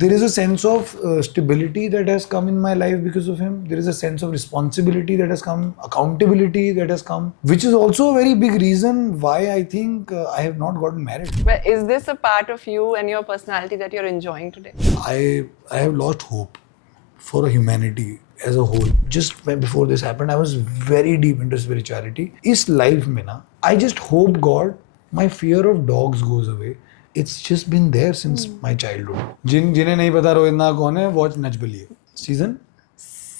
there is a sense of stability that has come in my life because of him. There is a sense of responsibility that has come, accountability that has come, which is also a very big reason why I think I have not gotten married. But is this a part of you and your personality that you're enjoying today? I have lost hope for humanity as a whole. Just before this happened, I was very deep into spirituality. इस life में ना, I just hope God, my fear of dogs goes away. It's just been there since my childhood. जिन्हें नहीं पता रोहित नाग कौन है, watch Nach Baliye season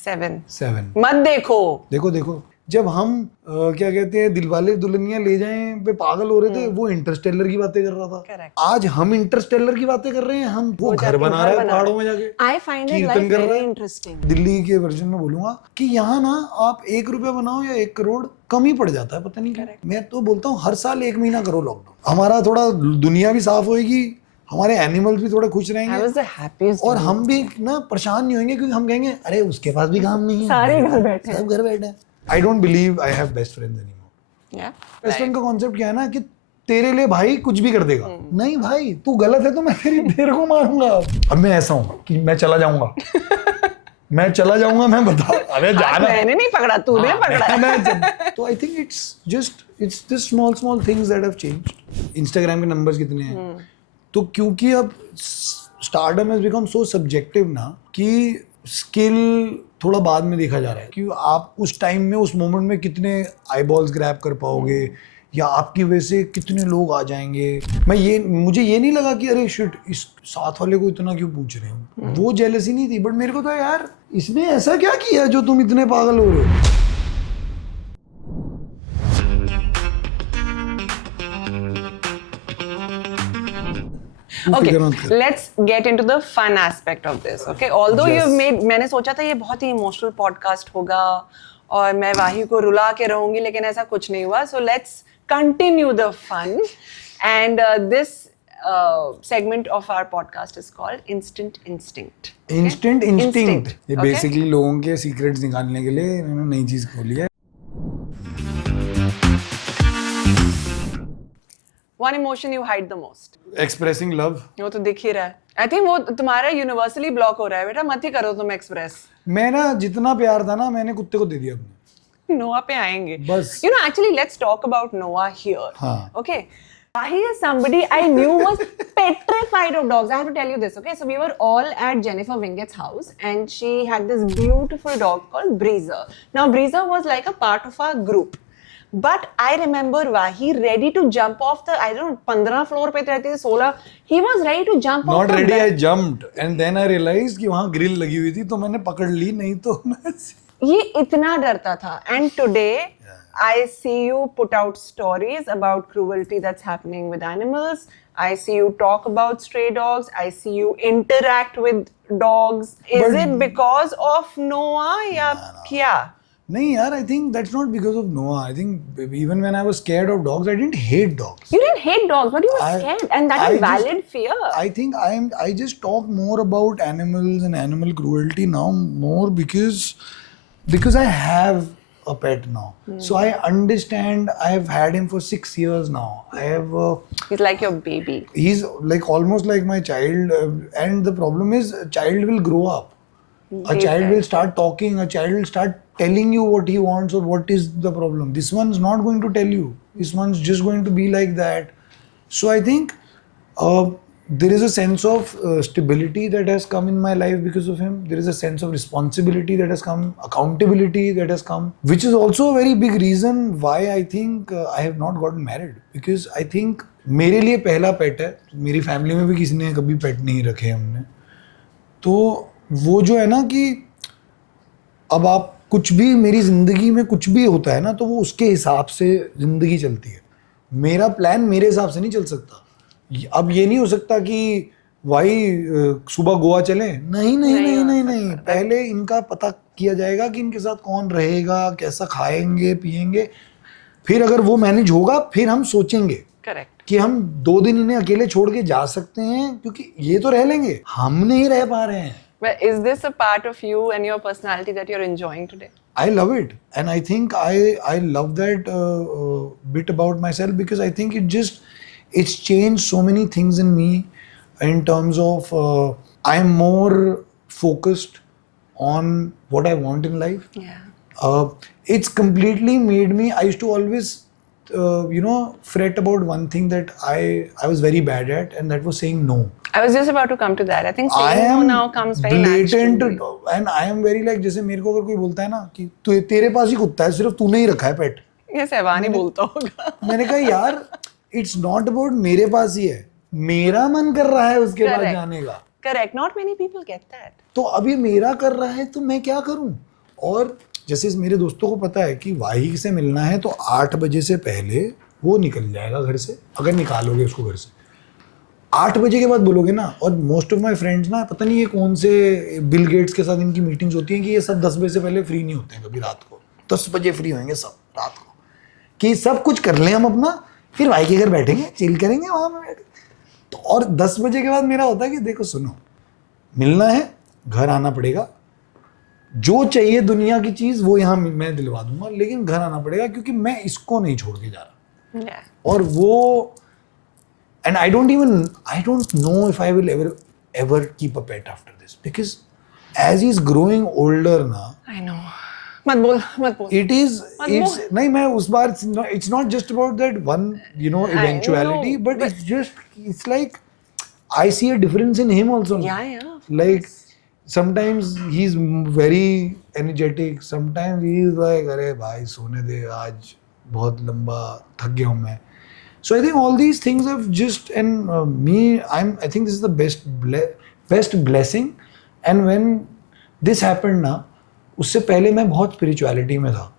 7 7 मत देखो। देखो जब हम क्या कहते हैं दिलवाले दुल्हनिया ले जाएं पे पागल हो रहे थे, वो इंटरस्टेलर की बातें कर रहा था। Correct. आज हम इंटरस्टेलर की बातें कर रहे हैं, हम वो घर बना रहे हैं पहाड़ों में जाके, I find it कीर्तन life कर रहे very हैं। interesting. दिल्ली के वर्जन में बोलूंगा कि यहाँ ना आप 1 रुपया बनाओ या 1 करोड़ कम ही पड़ जाता है, पता नहीं क्यों। मैं तो बोलता हूँ हर साल 1 महीना करो लॉकडाउन, हमारा थोड़ा दुनिया भी साफ होएगी, हमारे एनिमल्स भी थोड़े खुश I रहेंगे was the happiest. और हम भी ना परेशान नहीं होंगे, क्योंकि हम कहेंगे अरे उसके पास भी काम नहीं है, सारे घर बैठे हैं। सब घर बैठे हैं। I don't believe I have best friends anymore. Yeah. Best friend का कॉन्सेप्ट क्या है ना कि तेरे लिए भाई कुछ भी कर देगा। नहीं भाई, तू गलत है तो मैं तेरे को मारूंगा। अब मैं ऐसा हूँ कि मैं चला जाऊंगा मैं बता, अरे जाना मैंने नहीं पकड़ा, तूने पकड़ा। तो I think it's this small things that have changed. Instagram के नंबर्स कितने हैं, तो क्योंकि अब stardom has become so subjective ना कि स्किल थोड़ा बाद में देखा जा रहा है कि आप उस टाइम में उस मोमेंट में कितने आईबॉल्स ग्रैब कर पाओगे या आपकी वजह से कितने लोग आ जाएंगे। मुझे ये नहीं लगा कि अरे शिट इस साथ वाले को इतना क्यों पूछ रहे हो, वो जेलसी नहीं थी, बट मेरे को तो यार इसने ऐसा क्या किया जो तुम इतने पागल हो रहे हो। Okay, let's get into the fun aspect of this. Okay, although Yes. you've made, मैंने सोचा था ये बहुत ही इमोशनल पॉडकास्ट होगा और मैं वाही को रुला के रहूंगी, लेकिन ऐसा कुछ नहीं हुआ. So let's continue the fun, and this segment of our podcast is called Instant Instinct. Instant Instinct. ये Okay? बेसिकली लोगों के सीक्रेट्स निकालने के लिए इन्होंने नई चीज खोली है। One emotion you hide the most. Expressing love. वो तो दिख ही रहा है. I think वो तुम्हारा यूनिवर्सली ब्लॉक हो रहा है बेटा, मत ही करो तुम एक्सप्रेस. मैं ना जितना प्यार था ना मैंने कुत्ते को दे दिया अपने। Noah पे आएंगे. बस। You know, actually, let's talk about Noah here. हाँ. Okay. He is somebody I knew was petrified of dogs. I have to tell you this, okay? So we were all at Jennifer Wingett's house, and she had this beautiful dog called Breezer. Now Breezer was like a part of our group. But I remember Wahi ready to jump off the, I don't know, 15 floor पे रहती थी, 16. He was ready to jump off. Not ready, I jumped and then I realized कि वहाँ grill लगी हुई थी तो मैंने पकड़ ली, नहीं तो मैं ये इतना डरता था. And today I see you put out stories about cruelty that's happening with animals. I see you talk about stray dogs. I see you interact with dogs. Is it because of Noah या क्या? नहीं यार, I think that's not because of Noah. I think even when I was scared of dogs, I didn't hate dogs. You didn't hate dogs, but you were scared, and that is valid fear. I think I just talk more about animals and animal cruelty now more because I have a pet now. So I understand. I have had him for 6 years now. I have. He's like your baby. He's like almost like my child, and the problem is, a child will grow up. A child will start talking. A child will start telling you what he wants or what is the problem. This one's not going to tell you. This one's just going to be like that. So I think there is a sense of stability that has come in my life because of him. There is a sense of responsibility that has come, accountability that has come, which is also a very big reason why I think I have not gotten married. Because I think मेरे लिए पहला पेट है, मेरी family में भी किसी ने कभी पेट नहीं रखे हमने, तो वो जो है ना कि अब आप कुछ भी, मेरी ज़िंदगी में कुछ भी होता है ना तो वो उसके हिसाब से ज़िंदगी चलती है. मेरा प्लान मेरे हिसाब से नहीं चल सकता. अब ये नहीं हो सकता कि भाई सुबह गोवा चलें. नहीं. पहले इनका पता किया जाएगा कि इनके साथ कौन रहेगा, कैसा खाएंगे पिएंगे, फिर अगर वो मैनेज होगा फिर हम सोचेंगे कि हम 2 दिन इन्हें अकेले छोड़ के जा सकते हैं, क्योंकि ये तो रह लेंगे, हम नहीं रह पा रहे हैं. But is this a part of you and your personality that you're enjoying today? I love it, and I think I love that bit about myself because I think it's changed so many things in me in terms of I'm more focused on what I want in life. Yeah. It's completely made me. I used to always, fret about one thing that I was very bad at, and that was saying no. I was just about to come to that. I think I saying no am now comes very blatant, naturally. and I am very like, जैसे मेरे को अगर कोई बोलता है ना कि तेरे पास ही कुत्ता है, सिर्फ तूने ही रखा है पेट. ये सहवान ही बोलता होगा. मैंने कहा यार, it's not about मेरे पास ही है, मेरा मन कर रहा है उसके पास जाने का. Correct. Not many people get that. तो अभी मेरा कर रहा है तो मैं क्या करूं? और जैसे मेरे दोस्तों को पता है कि वाही से मिलना है तो 8 बजे से पहले वो निकल जाएगा घर से, अगर निकालोगे उसको घर से. 8 बजे के बाद बोलोगे ना, और मोस्ट ऑफ माई फ्रेंड्स ना, पता नहीं ये कौन से बिल गेट्स के साथ इनकी मीटिंग्स होती हैं कि ये सब 10 बजे से पहले फ्री नहीं होते हैं कभी रात को. 10 बजे फ्री होंगे सब रात को, कि सब कुछ कर लें हम अपना, फिर भाई के घर बैठेंगे, चिल करेंगे वहाँ में बैठ. तो और 10 बजे के बाद मेरा होता है कि देखो सुनो, मिलना है घर आना पड़ेगा, जो चाहिए दुनिया की चीज़ वो यहाँ मैं दिलवा दूंगा, लेकिन घर आना पड़ेगा क्योंकि मैं इसको नहीं छोड़ के जा रहा. Yeah. और वो, and I don't know if I will ever keep a pet after this, because as he's growing older ना, I know. मत बोल. it's नहीं, मैं उस बार, it's not just about that one eventuality, but it's like I see a difference in him also. Yeah. Like sometimes he's very energetic, sometimes he's like अरे भाई सोने दे, आज बहुत लंबा थक गया हूँ मैं. So I think all these things have just, and I think this is the best blessing. And when this happened ना, उससे पहले मैं बहुत spirituality में था.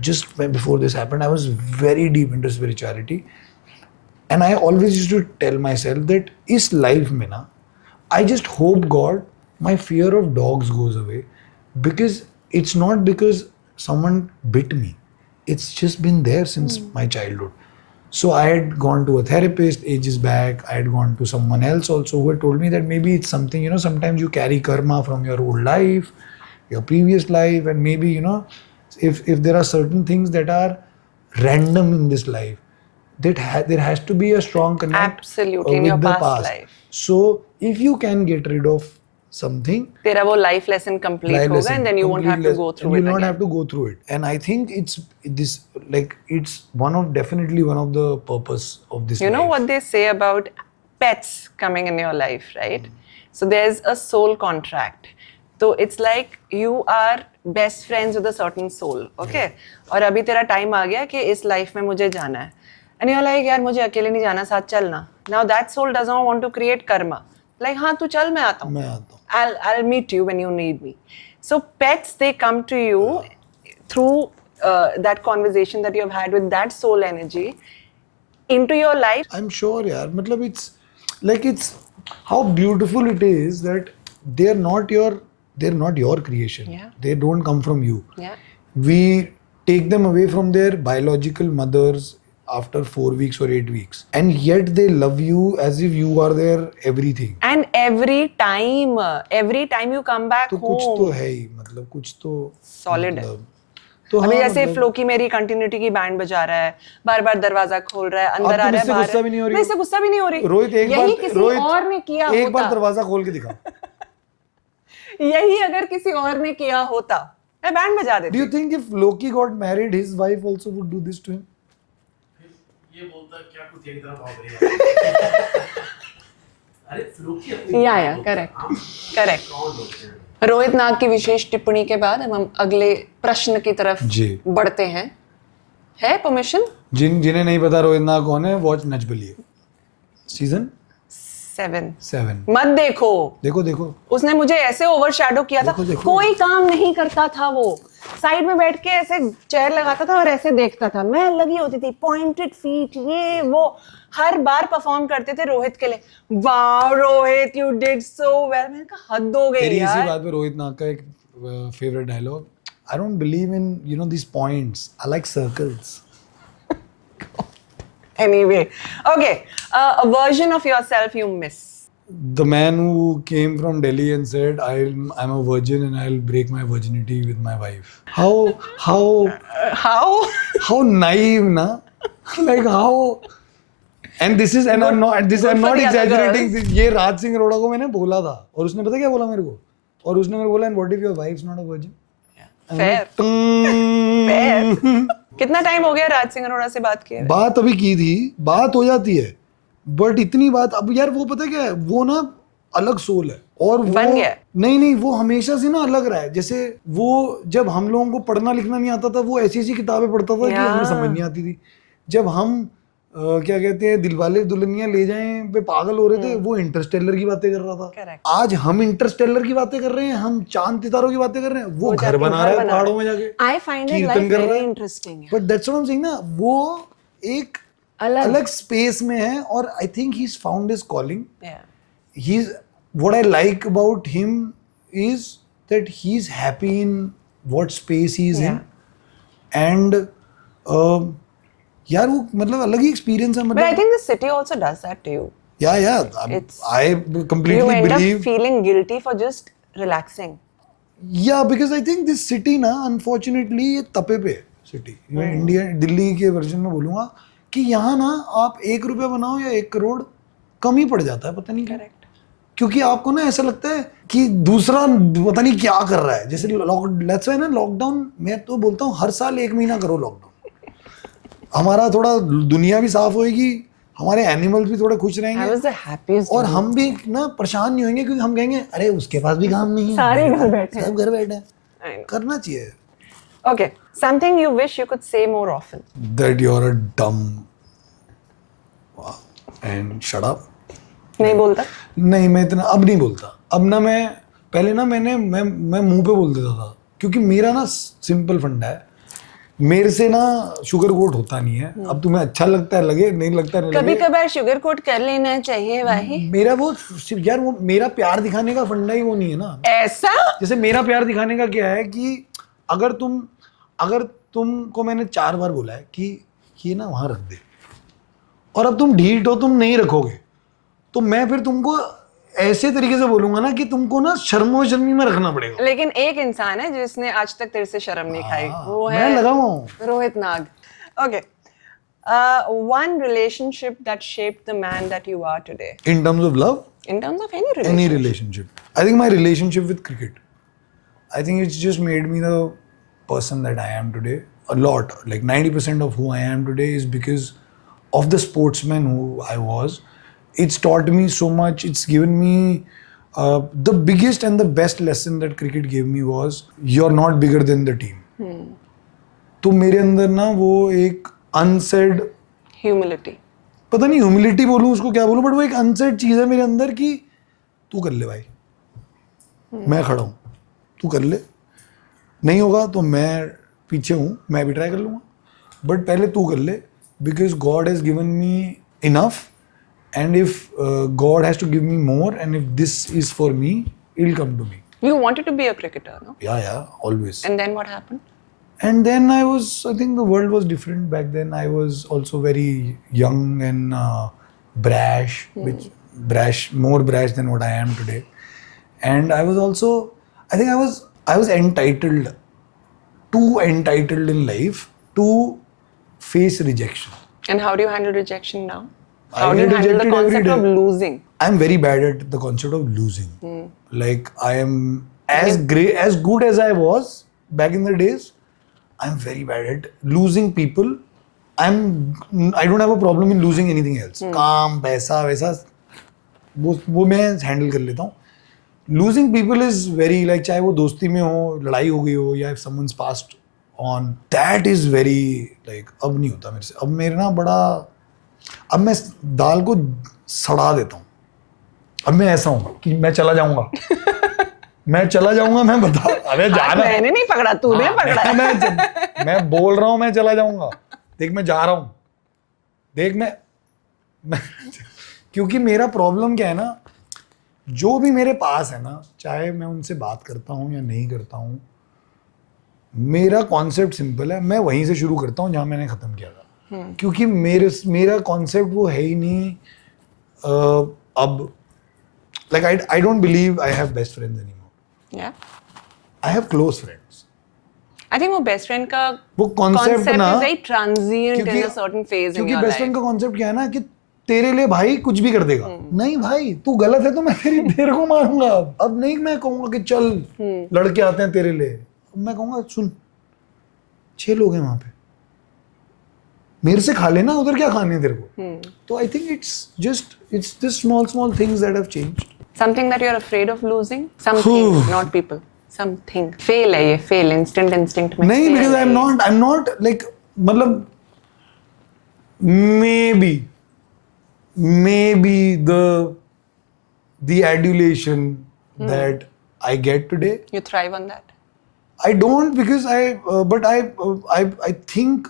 Just before this happened, I was very deep into spirituality. And I always used to tell myself that इस life में ना, I just hope God, my fear of dogs goes away, because it's not because someone bit me. It's just been there since my childhood. So I had gone to a therapist ages back. I had gone to someone else also who had told me that maybe it's something, sometimes you carry karma from your old life, your previous life, and maybe, if there are certain things that are random in this life, that there has to be a strong connect Absolutely, in with your the past life. So if you can get rid of something, तेरा वो life lesson complete होगा, and then you won't have to go through it. You will not again. have to go through it. And I think it's definitely one of the purpose of this. You know life. what they say about pets coming in your life, right? So there's a soul contract. So it's like you are best friends with a certain soul, okay? और अभी तेरा time आ गया कि इस life में मुझे जाना है. And you're like, यार मुझे अकेले नहीं जाना, साथ चलना. Now that soul doesn't want to create karma. Like, हाँ तू चल, मैं आता हूँ. I'll meet you when you need me. So pets, they come to you through that conversation that you've had with that soul energy into your life. I'm sure, yaar. Matlab it's how beautiful it is that they're not your creation. Yeah. They don't come from you. Yeah. We take them away from their biological mothers after 4 weeks or 8 weeks, and yet they love you as if you are their everything. And every time you come back तो home, कुछ तो है ही, मतलब कुछ तो solid है. तो अभी हाँ, जैसे मतलब, फ्लो की मेरी कंटिन्यूटी की बैंड बजा रहा है, बार-बार दरवाजा खोल रहा है, अंदर आ रहा है, बाहर. गुस्सा भी नहीं हो रही. मैं इससे गुस्सा भी नहीं हो रही. रोहित यही किसी और ने किया होता. एक बार दरवाजा खोल के दिखा. यही अगर किसी और ने किया होता, मैं बैंड बजा देती. Do you think if Loki got married, his wife also would do this to him? ये बोलता क्या कुछ एक तरफ भाग रही है. अरे फ्लो की अपनी. या करेक्ट. रोहित नाग की विशेष टिप्पणी के बाद हम अगले प्रश्न की तरफ बढ़ते हैं. है परमिशन? जिन्हें नहीं पता रोहित नाग कौन है, वॉच नच बलिए सीजन 7. मत देखो. उसने मुझे ऐसे ओवरशैडो किया था. कोई काम नहीं करता था वो. साइड में बैठ के ऐसे चेयर लगाता था और ऐसे देखता था. मैं लगी होती थी, पॉइंटेड फीट, ये वो. हर बार परफॉर्म करते थे रोहित के लिए. Wow Rohit, you did so well. मैंने कहा हद हो गई यार. इसी बात पे रोहित नाग का एक favourite dialogue, I don't believe in these points, I like circles. Anyway, okay, a version of yourself you miss. The man who came from Delhi and said, I'm a virgin and I'll break my virginity with my wife. How How? How naive, na? Like how And this is, and I'm not, I'm Good for not the other exaggerating. girls. ये राज सिंह अरोड़ा को मैंने बोला था और उसने पता क्या बोला मेरे को, और उसने मेरे को बोला, and what if your wife's not a virgin? Fair. Fair. कितना टाइम हो गया राज सिंह अरोड़ा से बात किए? बात अभी की थी, बात हो जाती है, बट इतनी बात अब यार वो पता क्या है, वो ना अलग सोल है और वो बन गया है। नहीं वो हमेशा से ना अलग रहा है। जैसे वो जब हम लोगों को पढ़ना लिखना नहीं आता था, वो ऐसी ऐसी किताबें पढ़ता था कि हमें समझ नहीं आती थी। जब हम क्या कहते हैं दिलवाले दुल्हनिया ले जाएं पे पागल हो रहे थे, वो इंटरस्टेलर की बातें कर रहा था। Correct. आज हम इंटरस्टेलर की बातें कर रहे हैं, हम चांद सितारों की बातें कर रहे हैं, वो घर जाके बना घर रहा है बना पहाड़ों में जाके, I find it कीर्तन life कर रहा very है। interesting. But that's what I am saying ना, वो एक अलग स्पेस में है और I think he is found his calling. Yeah. He's what I like about him is that he's happy in what space he's in, and यार वो मतलब अलग ही experience है But I मतलब। think the city also does that to you. Yeah, It's- I You completely end believe. up feeling guilty for just relaxing. Yeah, because I think this city ना unfortunately ये तपे पे है city। मैं India Delhi के version में बोलूँगा कि यहाँ ना आप 1 रुपया बनाओ या 1 करोड़ कम ही पड़ जाता है, पता नहीं क्यों। Correct. क्योंकि आपको ना ऐसा लगता है कि दूसरा पता नहीं क्या कर रहा है। जैसे लेट्स से ना लॉकडाउन, मैं तो बोलता हूँ हर साल 1 महीना करो लॉकडाउन, हमारा थोड़ा दुनिया भी साफ होएगी, हमारे एनिमल्स भी थोड़े खुश I रहेंगे was the happiest. और हम भी ना परेशान नहीं होंगे, क्योंकि हम कहेंगे अरे उसके पास भी काम नहीं है, सारे घर बैठे हैं। सब घर बैठे हैं। I know. करना चाहिए। Okay. Something you wish you could say more often. That you're a dumb and shut up। नहीं बोलता? नहीं, मैं इतना अब नहीं बोलता। अब ना मैं पहले ना मैं मुंह पे बोल देता था, क्योंकि मेरा ना सिंपल फंडा है, मेरे से ना शुगर कोट होता नहीं है। अब तुम्हें अच्छा लगता है लगे, नहीं लगता नहीं कभी लगे, कभार शुगर कोट कर लेना चाहिए भाई। मेरा वो यार वो मेरा प्यार दिखाने का फंडा ही वो नहीं है ना। ऐसा? जैसे मेरा प्यार दिखाने का क्या है कि अगर तुमको मैंने 4 बार बोला है कि ये ना वहां रख दे, और अब तुम ढीठ हो, तुम नहीं रखोगे, तो मैं फिर तुमको ऐसे तरीके से बोलूंगा ना कि तुमको ना शर्मो-शर्मी में रखना पड़ेगा। लेकिन एक इंसान है जिसने आज तक तेरे से शर्म नहीं खाई, वो मैं है लगा हुआ हूँ। रोहित नाग। Okay. One relationship that shaped the man that you are today. In terms of love, In terms of any relationship. any relationship, I think my relationship with cricket, I think it's just made me the person that I am today. A lot, like 90% of who I am today is because of the sportsman who I was. It's taught me so much. It's given me the biggest and the best lesson that cricket gave me was you're not bigger than the team. तो मेरे अंदर ना वो एक unsaid, Humility. पता नहीं humility बोलूँ उसको क्या बोलूँ, बट वो एक अनसेड चीज़ है मेरे अंदर कि तू कर ले भाई, मैं खड़ा हूँ, तू कर ले, नहीं होगा तो मैं पीछे हूँ, मैं भी ट्राई कर लूँगा, बट पहले तू कर ले, because God has given me enough, and if God has to give me more, and if this is for me it will come to me. You wanted to be a cricketer, no? Yeah, always. And then what happened? And then I think the world was different back then. I was also very young and brash, more brash than what I am today. And I was also, I think I was entitled, too entitled in life to face rejection. And how do you handle rejection now? I How do you get handle the rejected every concept of day. losing? I'm very bad at the concept of losing. Like I am as good as I was back in the days. I'm very bad at losing people. I don't have a problem in losing anything else. काम, पैसा, वैसा वो मैं handle कर लेता हूँ. Losing people is very like, चाहे वो दोस्ती में हो, लड़ाई हो गई हो, या if someone's passed on, that is very like अब नहीं होता मेरे से. अब मेरे ना बड़ा, अब मैं दाल को सड़ा देता हूँ. अब मैं ऐसा हूँ कि मैं चला जाऊंगा, मैं बता, अबे जाना, मैंने नहीं पकड़ा, तूने पकड़ा है। मैं बोल रहा हूँ मैं चला जाऊंगा, देख मैं जा रहा हूँ, देख मैं क्योंकि मेरा प्रॉब्लम क्या है ना, जो भी मेरे पास है ना, चाहे मैं उनसे बात करता हूँ या नहीं करता हूँ, मेरा कॉन्सेप्ट सिंपल है, मैं वहीं से शुरू करता हूँ जहाँ मैंने ख़त्म किया था. क्योंकि मेरा कॉन्सेप्ट वो है ही नहीं. अब like I don't believe I have best friends anymore. Yeah. I have close friends. I think वो best friend का वो concept concept ना, is very transient in a certain phase in क्योंकि your best life. friend का concept क्या है ना कि तेरे लिए भाई कुछ भी कर देगा। नहीं भाई, तू गलत है तो मैं तेरे को मारूंगा। अब नहीं मैं कहूंगा कि चल लड़के आते हैं तेरे लिए, मैं कहूंगा सुन 6 लोग हैं वहां पे, मेरे से खा लेना, उधर क्या खाने हैं तेरे को। तो I think it's this small things that have changed. Something that you're afraid of losing? Something, not people. Something. Fail है ये, fail. Instinct में. नहीं, fail because है I'm not like, मतलब maybe the adulation that I get today. You thrive on that. I don't, because I think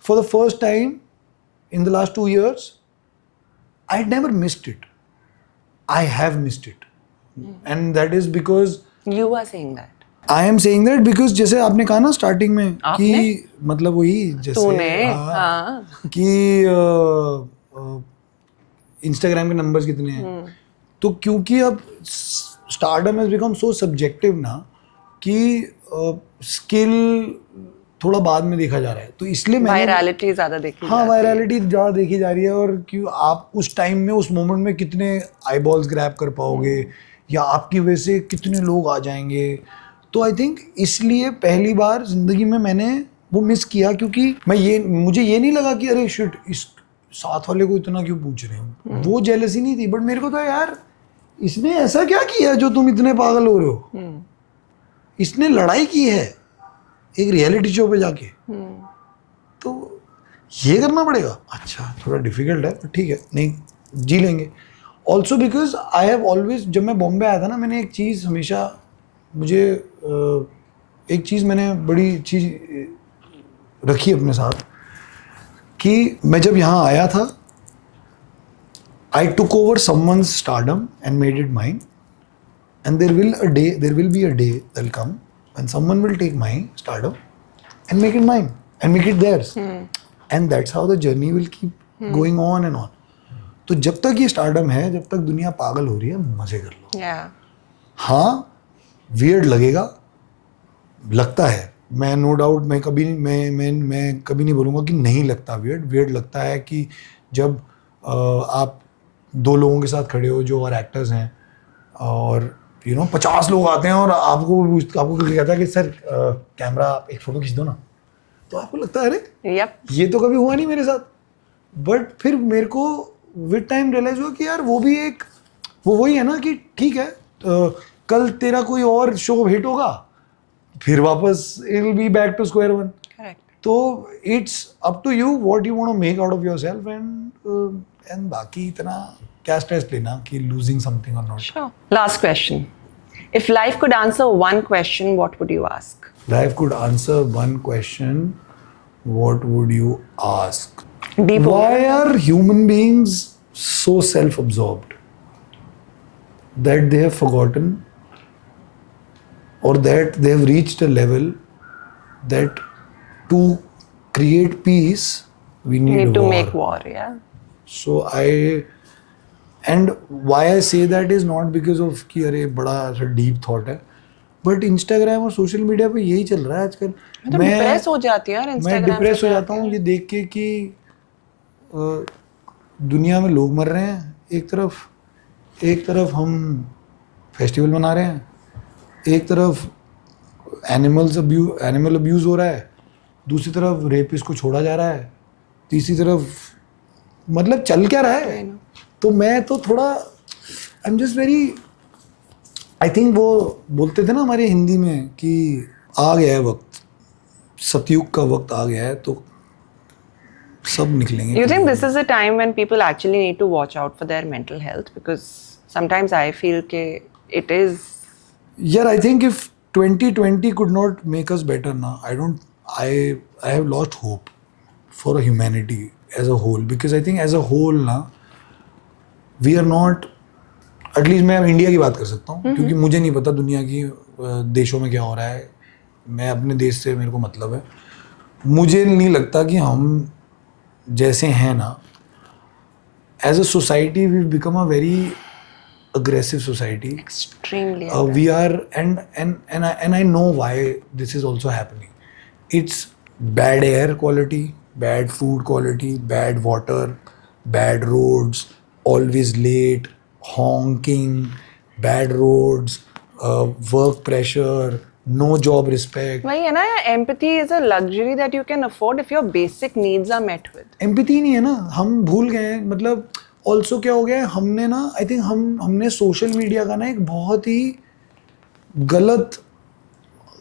for the first time in the last 2 years, I never missed it. I have missed it. And that is because You are saying that. I am saying that because जैसे आपने कहा ना starting में कि मतलब वही जैसे तूने, हाँ, कि इंस्टाग्राम के नंबर्स कितने हैं, तो क्योंकि अब stardom has become so subjective ना कि स्किल थोड़ा बाद में देखा जा रहा है, तो इसलिए मैंने वायरलिटी ज्यादा देखी हाँ वायरलिटी ज़्यादा देखी जा रही है, और क्यों आप उस टाइम में उस मोमेंट में कितने आईबॉल्स ग्रैब कर पाओगे या आपकी वजह से कितने लोग आ जाएंगे। तो आई थिंक इसलिए पहली बार जिंदगी में मैंने वो मिस किया, क्योंकि मुझे ये नहीं लगा कि अरे शिट इस साथ वाले को इतना क्यों पूछ रहे हो, वो जेलसी नहीं थी, बट मेरे को तो यार इसने ऐसा क्या किया जो तुम इतने पागल हो रहे हो, इसने लड़ाई की है एक रियलिटी शो पे जाके, तो ये करना पड़ेगा। अच्छा थोड़ा डिफिकल्ट है, पर ठीक है, नहीं जी लेंगे। Also because I have always, जब मैं बॉम्बे आया था ना, मैंने एक चीज़ हमेशा, मुझे एक चीज़ मैंने बड़ी चीज़ रखी अपने साथ कि मैं जब यहाँ आया था, I took over someone's stardom and made it mine, and there will be a day that will come when someone will take my stardom and make it mine and make it theirs, and that's how the journey will keep going on and on. तो जब तक ये stardom है, जब तक दुनिया पागल हो रही है, मजे कर लो। हाँ वियर्ड लगेगा, लगता है, मैं नो डाउट, मैं कभी नहीं बोलूँगा कि नहीं लगता वियर्ड लगता है कि जब आप 2 लोगों के साथ खड़े हो जो और एक्टर्स हैं, और 50 लोग आते हैं और आपको कहता है कि सर कैमरा एक फोटो खींच दो ना, तो आपको लगता है अरे ये तो कभी हुआ नहीं मेरे साथ। बट फिर मेरे को विद टाइम रियलाइज हुआ कि यार वो भी एक वही है ना कि ठीक है, कल तेरा कोई और शो हिट होगा, फिर वापस it will be back to square one. तो it's up to you what you want to make out of yourself, and बाकी इतना क्या स्ट्रेस लेना कि losing something or not. Sure. Last question. If life could answer one question, what would you ask? Life could answer one question, what would you ask? Deep. Why are human beings so self-absorbed that they have forgotten, or that they have reached a level that to create peace we need to war. make war, yeah. So and why I say that is not because of कि अरे बड़ा सा deep thought है, but Instagram और social media पे यही चल रहा है आजकल। मैं डिप्रेस हो जाती हूँ यार, मैं डिप्रेस हो जाता हूँ ये देख के कि दुनिया में लोग मर रहे हैं, एक तरफ हम फेस्टिवल मना रहे हैं, एक तरफ एनिमल अब्यूज़ हो रहा है, दूसरी तरफ रेपिस्ट को छोड़ा जा रहा है, तीसरी तरफ मतलब चल क्या रहा है। तो मैं तो थोड़ा I am just very, I think वो बोलते थे ना हमारे हिंदी में कि आ गया है वक्त, सतयुग का वक्त आ गया है, तो सब निकलेंगे। You think this is a time when people actually need to watch out for their mental health? Because sometimes I feel कि it is. Yeah, I think if 2020 could not make us better now, I have lost hope for humanity as a whole, because I think as a whole ना we are not, at least मैं India की बात कर सकता हूँ क्योंकि मुझे नहीं पता दुनिया की देशों में क्या हो रहा है, मैं अपने देश से मेरे को मतलब है। मुझे नहीं लगता कि हम जैसे हैं ना, as a society we become a very aggressive society. Extremely We are and I know why this is also happening. It's bad air quality, bad food quality, bad water, bad roads, always late, honking, bad roads, work pressure, no job respect. वही है ना, empathy is a luxury that you can afford if your basic needs are met with. Empathy नहीं है ना, हम भूल गए हैं। मतलब ऑल्सो क्या हो गया है, हमने ना आई थिंक हमने सोशल मीडिया का ना एक बहुत ही गलत,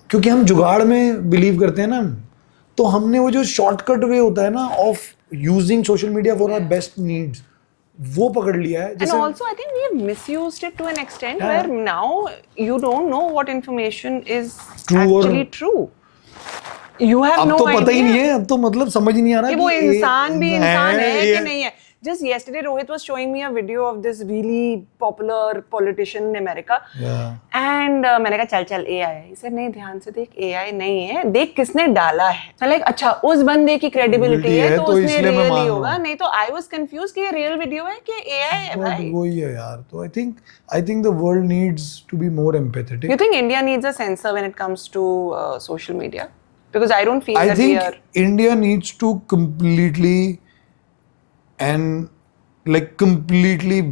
क्योंकि हम जुगाड़ में बिलीव करते हैं ना, तो हमने वो जो शॉर्टकट वे होता है ना of using social media for our best needs, वो पकड़ लिया है। And also, I think we have misused it to an extent Yeah. where now you don't know what information is True or- actually true. You have अब no तो पता ही idea नहीं है, अब तो मतलब समझ ही नहीं आ रहा कि वो ये इंसान भी इंसान है ये- कि नहीं है. Just yesterday, Rohit was showing me a video of this really popular politician in America. Yeah. And मैंने कहा चल चल AI है. He said नहीं, ध्यान से देख, AI नहीं है, देख किसने डाला है. So like अच्छा, उस बंदे की credibility है तो उसने इसलिए मैं real मान ही रहा होगा. हूँ। नहीं तो I was confused कि ये real video है कि AI है But भाई. वही है यार, तो I think the world needs to be more empathetic. You think India needs a censor when it comes to social media? Because I don't feel I that we think are. India needs to completely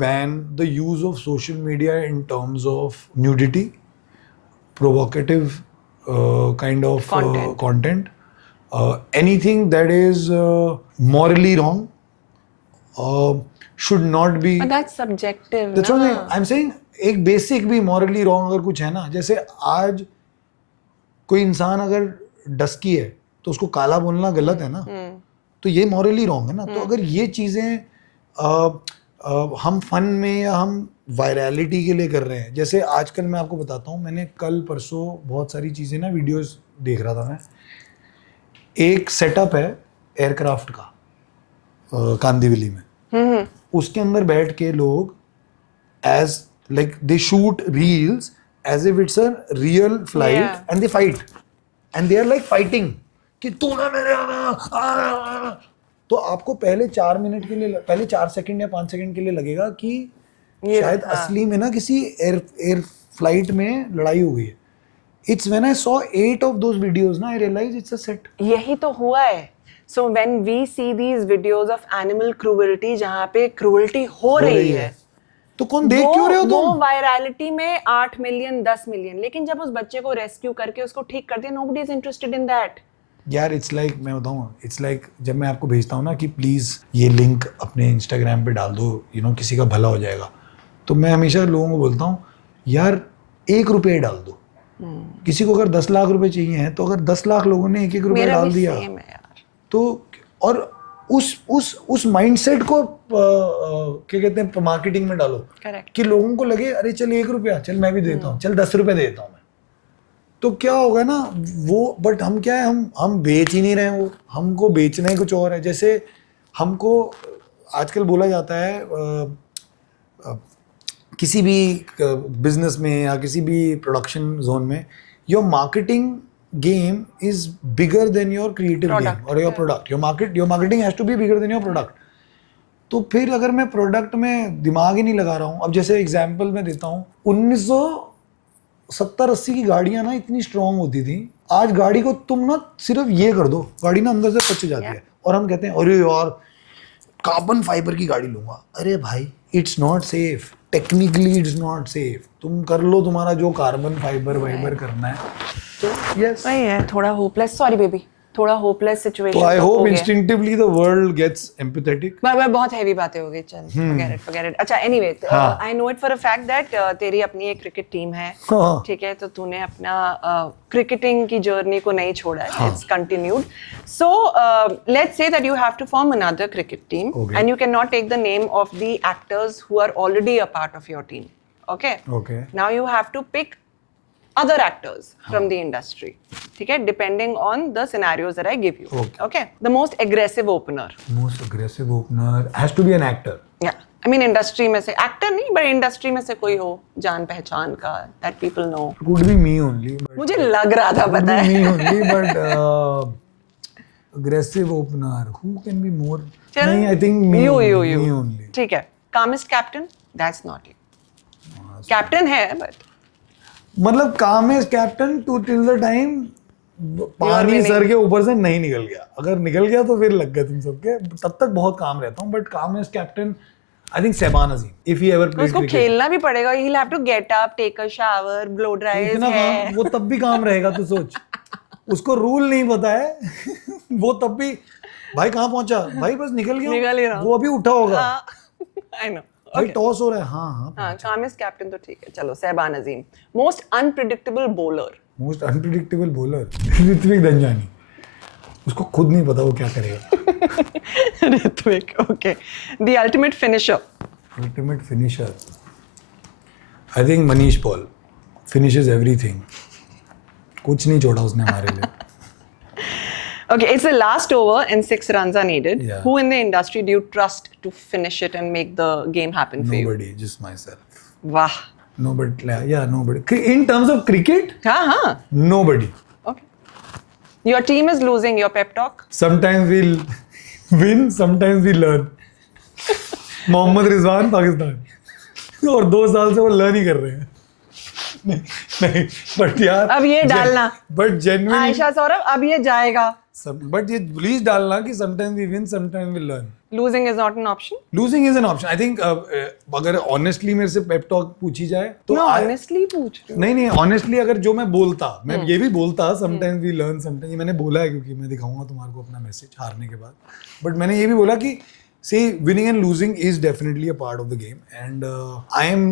ban the use of social media in terms of nudity, provocative kind of content, anything that is morally wrong should not be. But that's subjective. That's what ना? I'm saying. एक basic भी morally wrong अगर कुछ है ना, जैसे आज कोई इंसान अगर डस्की है तो उसको काला बोलना गलत है ना, तो ये मॉरली रॉन्ग है ना। तो अगर ये चीज़ें हम फन में या हम वायरलिटी के लिए कर रहे हैं, जैसे आजकल मैं आपको बताता हूँ, मैंने कल परसों बहुत सारी चीज़ें ना वीडियोस देख रहा था मैं। एक सेटअप है एयरक्राफ्ट का कांदिवली में, उसके अंदर बैठ के लोग as like they shoot reels as if it's a real flight and they fight and they are like fighting कि तूने मेरे आना। तो आपको पहले 4 मिनट के लिए, पहले 4 सेकंड या 5 सेकंड के लिए लगेगा कि शायद असली में ना किसी एयर फ्लाइट में लड़ाई हो गई है। It's when I saw 8 of those videos ना I realise it's a set. यही तो हुआ है। So when we see these videos of animal cruelty जहाँ पे क्रूएल्टी हो रही है, तो कौन देख क्यों रहे हो वो तुम? वायरलिटी में 8 मिलियन 10 मिलियन, लेकिन जब उस बच्चे को रेस्क्यू करके उसको ठीक कर दिया, nobody is interested in that. यार इट्स लाइक मैं बताऊँ, इट्स लाइक जब मैं आपको भेजता हूँ ना कि प्लीज़ ये लिंक अपने इंस्टाग्राम पे डाल दो, यू नो किसी का भला हो जाएगा, तो मैं हमेशा लोगों को बोलता हूँ यार 1 रुपये डाल दो। किसी को अगर 10 लाख रुपए चाहिए हैं तो अगर 10 लाख लोगों ने 1-1 रुपये डाल दिया तो, और उस माइंडसेट को क्या कहते हैं मार्केटिंग में डालो। करेक्ट। कि लोगों को लगे अरे चल 1 रुपया, चल मैं भी देता हूँ, चल 10 रुपये देता हूँ मैं, तो क्या होगा ना वो। बट हम क्या है, हम बेच ही नहीं रहे हैं, वो हमको बेचना ही कुछ और है। जैसे हमको आजकल बोला जाता है किसी भी बिजनेस में या किसी भी प्रोडक्शन जोन में, your marketing game is bigger than your creative game और your product. Your marketing has to be bigger than your product. तो फिर अगर मैं प्रोडक्ट में दिमाग ही नहीं लगा रहा हूँ, अब जैसे एग्जांपल मैं देता हूँ, 1970-80 की गाड़ियाँ ना इतनी स्ट्रॉन्ग होती थी, आज गाड़ी को तुम ना सिर्फ ये कर दो, गाड़ी ना अंदर से पच जाती है, और हम कहते हैं अरे यार कार्बन फाइबर की गाड़ी लूंगा। अरे भाई it's not safe, technically it's not safe. तुम कर लो तुम्हारा जो कार्बन फाइबर करना है, तो यस वही है, थोड़ा होपलेस, सॉरी बेबी, थोड़ा होपलेस सिचुएशन। तो I hope instinctively the world gets empathetic. बार बहुत हैवी बातें हो गई, चल forget it। अच्छा anyway, I know it for a fact that तेरी अपनी एक क्रिकेट टीम है, ठीक है, तो तूने अपना क्रिकेटिंग की जर्नी को नहीं छोड़ा है, it's continued. So let's say that you have to form another cricket team and you can not take the name of the actors who are already a part of your team, okay. Now you have to pick other actors from the industry, ठीक है, depending on the scenarios that I give you, okay? The most aggressive opener has to be an actor. Yeah, I mean industry में से actor नहीं, but industry में से कोई हो जान पहचान का, that people know. Could be me only, but मुझे लग रहा था, पता है, me only, but aggressive opener, who can be more? नहीं, I think me only. ठीक है, calmest captain, that's not you. Captain है, but मतलब काम is captain to till the time पानी winning. सर के ऊपर से नहीं निकल गया, अगर निकल गया तो फिर लग गया तुम सबके, तब तक बहुत काम रहता हूँ, बट काम as captain I think Sahban Azim, if he ever played उसको क्रिकेट। खेलना भी पड़ेगा, he'll have to get up, take a shower, blow dry his इतना hair. काम, वो तब भी काम रहेगा, तू सोच, उसको रूल नहीं पता है वो तब भी, भाई कहाँ पहुंचा, भाई बस निकल निकल ही गया, रहा हूँ। वो अभी उठा होगा, हाँ, I know. भाई टॉस हो रहा है, हाँ, हाँ, काम इज कैप्टन तो ठीक है। चलो, Sahban Azim, most unpredictable bowler. Most unpredictable bowler Rithvik Dhanjani, उसको खुद नहीं पता वो क्या करेगा। Rithvik, okay. The ultimate finisher. Ultimate finisher, I think Manish Paul, finishes everything, कुछ नहीं छोड़ा उसने हमारे लिए। Okay, it's the last over and 6 runs are needed. Yeah. Who in the industry do you trust to finish it and make the game happen for you? Nobody, just myself. Wow. Nobody, yeah, nobody. In terms of cricket, हाँ. nobody. Okay. Your team is losing. Your pep talk. Sometimes we'll win, sometimes we learn. Mohammad Rizwan Pakistan, और 2 साल से वो learn ही कर रहे हैं। नहीं, but यार अब ये डालना। बट जेन्युइन, आयशा सौरभ, अब ये जाएगा। बट ये प्लीज डालना कि sometimes we win, sometimes we learn. Losing is not an option. Losing is an option. I think अगर honestly मेरे से pep talk पूछी जाए तो मैं honestly पूछ रही हूँ। नहीं honestly अगर जो मैं बोलता, मैं ये भी बोलता sometimes we learn, sometimes, ये मैंने बोला है क्योंकि मैं दिखाऊंगा तुम्हारे को अपना मैसेज हारने के बाद, बट मैंने ये भी बोला कि see, winning and losing is definitely a part of the game, and I am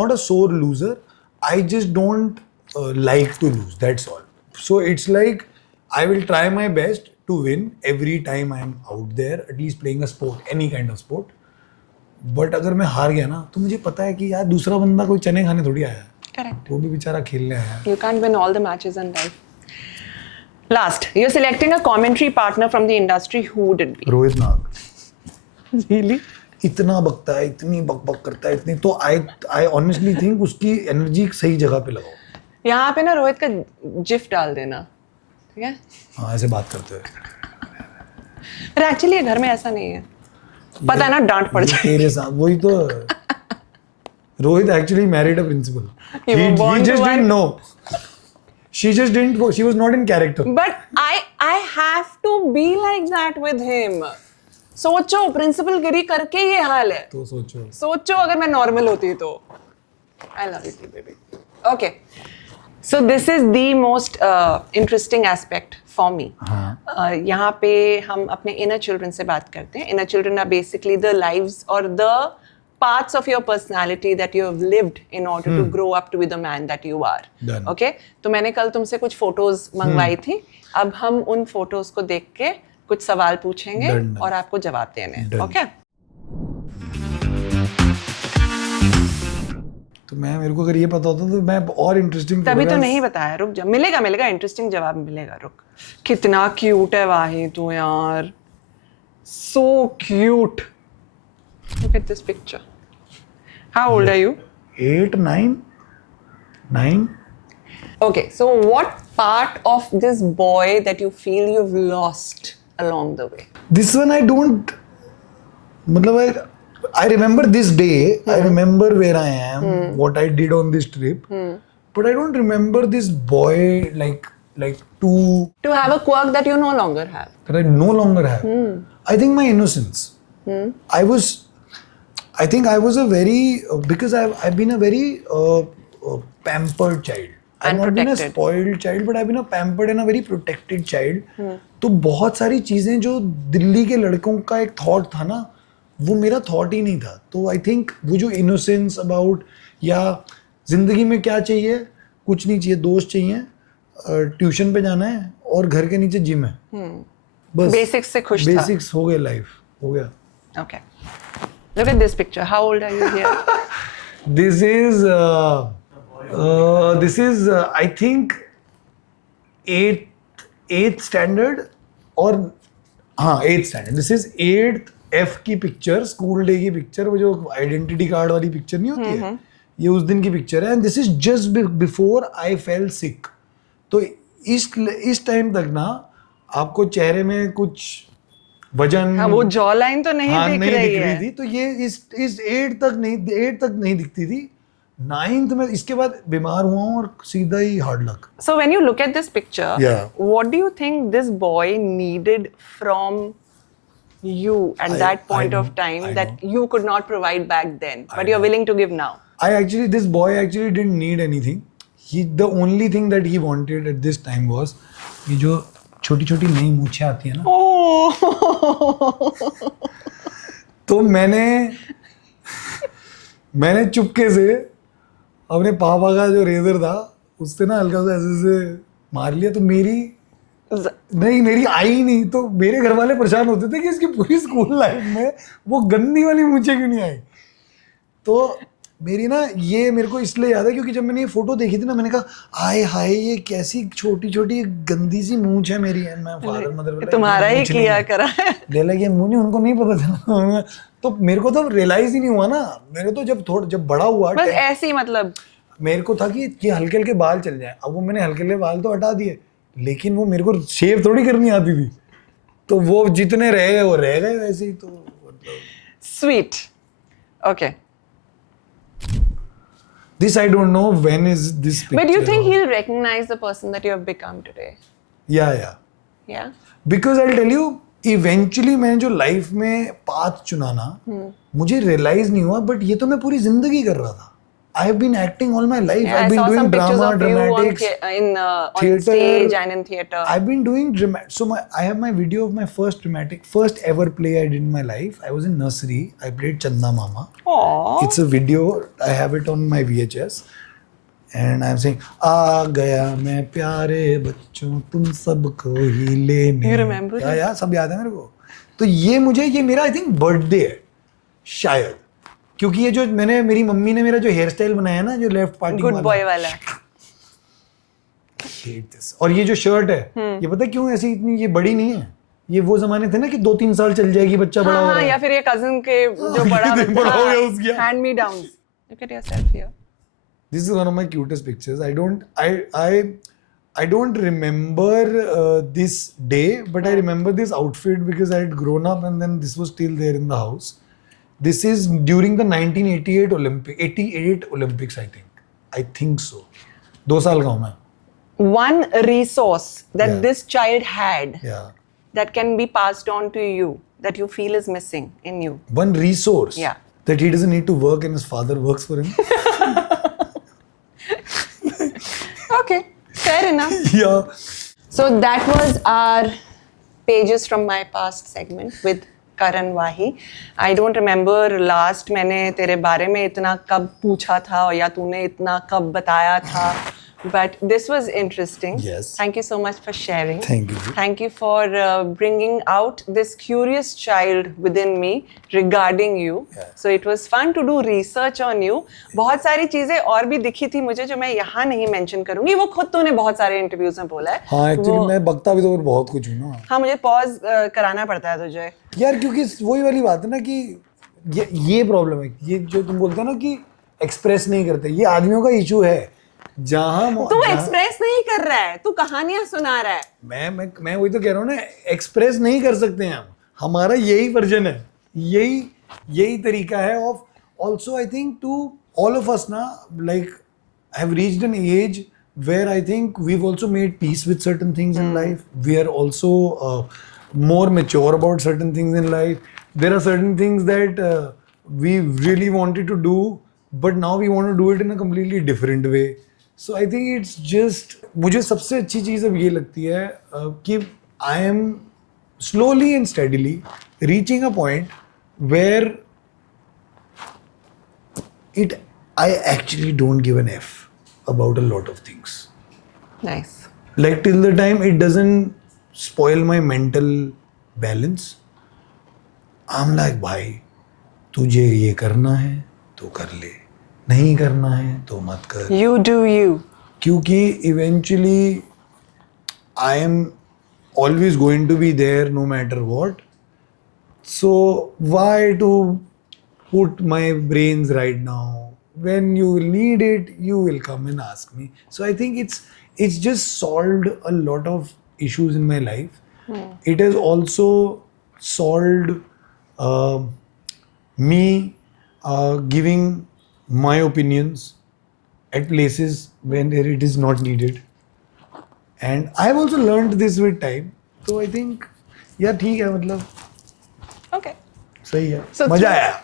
not a sore loser. I just don't like to lose. That's all. So it's like I will try my best to win every time I am out there, at least playing a sport, any kind of sport. But अगर मैं हार गया ना, तो मुझे पता है कि यार दूसरा बंदा कोई चने खाने थोड़ी आया है, Correct. वो भी बेचारा खेलने आया है। You can't win all the matches in life. Last, you're selecting a commentary partner from the industry. Who would it be? Rohit Nag Really? इतना बकता है, इतनी बक करता है, इतनी, तो I honestly think उसकी एनर्जी सही जगह पे लगाओ। यहाँ पे ना रोहित का जिफ डाल देना, ठीक है? हाँ, ऐसे बात करते हुए। पर एक्चुअली घर में ऐसा नहीं है, पता है ना, डांट पड़ जाए। तेरे साथ वही तो, Rohit actually married a principal. You were born He to just one. didn't know. She just didn't go. She was not in character. But I have to be like that with him. सोचो, principal गिरी करके ये हाल है। तो सोचो अगर मैं normal होती तो। I love you, baby. Okay. So this is the most interesting aspect for me. यहाँ पे हम अपने inner children से बात करते हैं. Inner children are basically the lives or the parts of your personality that you have lived in order to grow up to be the man that you are. Done. Okay? तो मैंने कल तुमसे कुछ photos मंगवाई थी. अब हम उन फोटोज को देख के कुछ सवाल पूछेंगे Done. और आपको जवाब देने हैं. Done. Okay? तो मेरे को अगर ये पता होता तो मैं और इंटरेस्टिंग तभी तो नहीं बताया, रुक जा, मिलेगा इंटरेस्टिंग जवाब मिलेगा, रुक। कितना क्यूट है वाही तू यार, so cute. Look at this picture. How old are you? 8, 9. Okay, so what part of this boy that you feel you've lost along the way? This one I don't, मतलब I remember this day, I remember where I am, what I did on this trip, but I don't remember this boy like To have a quirk that you no longer have. that I no longer have. I think my innocence. I think I was a very, because I've been a very pampered child. I've And not been a protected. spoiled child, but I've been a pampered and a very protected child. तो बहुत सारी चीजें जो दिल्ली के लड़कों का एक thought था ना, वो मेरा थॉट ही नहीं था. तो आई थिंक वो जो इनोसेंस अबाउट, या जिंदगी में क्या चाहिए, कुछ नहीं चाहिए, दोस्त चाहिए, ट्यूशन पे जाना है और घर के नीचे जिम है, बस Basics से खुश था. बेसिक्स हो गए, लाइफ हो गया. Okay. Look at this picture. How old are you here? This is I think 8th standard और हाँ 8th standard. This is 8th F की पिक्चर, स्कूल डे की पिक्चर, वो जो आइडेंटिटी कार्ड वाली पिक्चर नहीं होती है, ये उस दिन की पिक्चर है. And this is just before I fail सिक. तो इस टाइम तक ना आपको चेहरे में कुछ वजन, हाँ, वो जॉ लाइन तो नहीं हाँ, दिख नहीं रही दिख है. रही थी. तो ये इस 8 तक नहीं दिखती थी. 9th में इसके बाद बीमार हुआ हूँ और सीधा ही hard luck. So when you look at this picture, Yeah. what do you think this boy needed from you at that point of time I that know. you could not provide back then, but I you're know. willing to give now? This boy actually didn't need anything. The only thing that he wanted at this time was ये जो छोटी छोटी नई मूछें आती है ना, Oh. तो मैंने चुपके से अपने पापा का जो रेजर था उससे ना हल्का सा ऐसे से मार लिया, तो मेरी आई ही नहीं. तो मेरे घर वाले परेशान होते थे कि इसकी पूरी स्कूल लाइफ में वो गंदी वाली मूछें क्यों नहीं आई. तो मेरी ना ये मेरे को इसलिए याद है क्योंकि जब मैंने ये फोटो देखी थी ना, मैंने कहा आय हाय ये कैसी छोटी छोटी गंदी सी मूंछ है मेरी. एंड माय फादर मदर तुम्हारा ही किया करा है. ये मुझे उनको नहीं पता था. तो मेरे को तो रियलाइज ही नहीं हुआ ना. मेरे तो जब बड़ा हुआ बस ऐसे ही मतलब मेरे को था कि ये हल्के हल्के बाल चल जाए. अब वो मैंने हल्के हल्के बाल तो हटा दिए, लेकिन वो मेरे को शेव थोड़ी करनी आती थी. तो वो जितने रह गए वो रह गए वैसे ही. तो sweet. Okay. This I don't know when is this picture. But do you think he'll recognize the person that you have become today? Yeah. Yeah. Because I'll tell you, eventually मैंने जो लाइफ में path चुना ना, मुझे realise नहीं हुआ, but ये तो मैं पूरी जिंदगी कर रहा था. I have been acting all my life. Yeah, I've I been saw doing some pictures drama, of you dramatics, on theatre. stage and in theatre. I've been doing I have my video of my first ever play I did in my life. I was in nursery. I played Chanda Mama. Aww. It's a video. I have it on my VHS. And I'm saying, आ गया मैं प्यारे बच्चों तुम सबको ही लेने. You remember? या सब याद है मेरे को. तो ये मेरा I think birthday है शायद, क्योंकि ये जो मेरी मम्मी ने मेरा जो हेयर स्टाइल बनाया ना, जो लेफ्ट पार्टी Good boy वाला. hate this. और ये जो शर्ट है, ये पता है क्यों ऐसी इतनी ये बड़ी नहीं है. ये वो जमाने थे ना कि 2-3 साल चल जाएगी, बच्चा बड़ा हो रहा है. या फिर ये कजिन के जो बड़ा बड़ा हो गया उसकी. Hand me down. Look at yourself here. This is one of my cutest pictures. I don't remember this day, but I remember this outfit because I had grown up and then this was still there in the house. This is during the 88 Olympics, I think. I think so. 2 साल का हूँ मैं. One resource that Yeah. this child had Yeah. that can be passed on to you that you feel is missing in you. One resource. Yeah. That he doesn't need to work and his father works for him. Okay, fair enough. Yeah. So that was our pages from my past segment with Karan Wahi. I don't remember last मैंने तेरे बारे में इतना कब पूछा था या तूने इतना कब बताया था. But this was interesting. Yes. Thank you so much for sharing. Thank you. Thank you for bringing out this curious child within me regarding you. Yeah. So it was fun to do research on you. बहुत सारी चीजें और भी दिखी थी मुझे जो मैं यहाँ नहीं mention करूँगी. वो खुद तूने बहुत सारे interviews में बोला है. हाँ, एक्चुअली मैं बकता भी तो बहुत कुछ हूँ ना. हाँ, मुझे pause कराना पड़ता है तुझे. यार क्योंकि वही वाली बात है ना कि ये प्रॉब्लम है. ये जो तुम बोलते हो ना कि एक्सप्रेस नहीं करते, ये आदमियों का इशू है. तू एक्सप्रेस नहीं कर रहा है, तू कहानियां सुना रहा है. मैं वही तो कह रहा हूँ ना, एक्सप्रेस नहीं कर सकते हैं हम. हमारा यही वर्जन है, यही तरीका है. Of also I think to all of us ना, like have reached an age where I think we've also made peace with certain things in life. We are also more mature about certain things in life. There are certain things that we really wanted to do, but now we want to do it in a completely different way. So I think it's just, मुझे सबसे अच्छी चीज़ अब ये लगती है कि I am slowly and steadily reaching a point where I actually don't give an F about a lot of things. Nice. Like till the time it doesn't spoil my mental balance, I'm like, भाई तुझे ये करना है तो कर ले, नहीं करना है तो मत कर. You do you. क्योंकि eventually I am always going to be there no matter what. So why to put my brains right now? When you will need it, you will come and ask me. So I think it's just solved a lot of issues in my life. It has also solved me giving my opinions at places when it is not needed. And I have also learned this with time. So I think यार ठीक है, मतलब Okay. सही है, So मजा through- आया.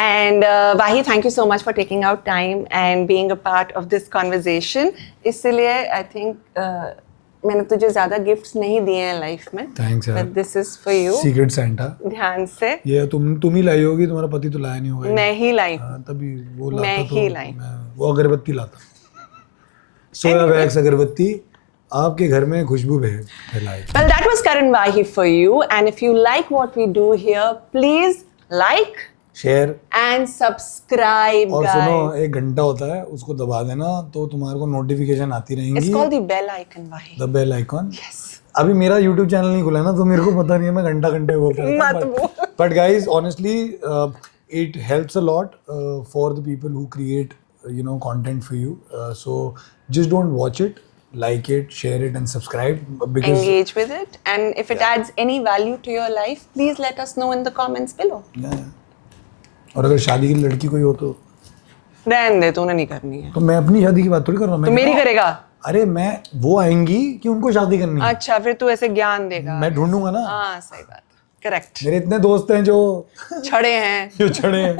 And Wahi, thank you so much for taking out time and being a part of this conversation. इसलिए I think मैंने तुझे ज़्यादा गिफ्ट्स नहीं दिए हैं लाइफ में. Thanks यार. But this is for you. Secret Santa. ध्यान से. ये तुम ही लाई होगी, तुम्हारा पति तो लाया नहीं होगा. मैं ही लाई हूँ. हाँ, तभी वो लाता मैं तो ही लाई. वो अगरबत्ती लाता. सोया वैक्स अगरबत्ती आपके घर में खुशबू फैलाए. Well, that was Karan Wahi for you. And if you like what we do here, please like share. and subscribe, और guys. सुनो, एक घंटा होता है, उसको दबा देना तो तुम्हारे को नोटिफिकेशन आती It's रहेंगी. called the bell icon, Wahi. The bell icon. Yes. अभी मेरा YouTube चैनल नहीं खुला है ना, तो मेरे को पता नहीं है, मैं घंटे बोलता मत रहता बोल. हूँ. But guys, honestly, it helps a lot for the people who create, content for you. So just don't watch it, like it, share it, and subscribe because Engage with it. And if it adds any value to your life, please let us know in the comments below. Yeah. और अगर शादी की लड़की कोई हो तो रहने दे, तूने नहीं करनी है. मैं अपनी शादी की बात थोड़ी कर रहा हूँ. तो मेरी करेगा. अरे मैं वो आएंगी कि उनको शादी करनी है. अच्छा, फिर तू ऐसे ज्ञान देगा. मैं ढूंढूंगा ना. हाँ, सही बात. करेक्ट. मेरे इतने दोस्त हैं जो छड़े हैं. छड़े हैं.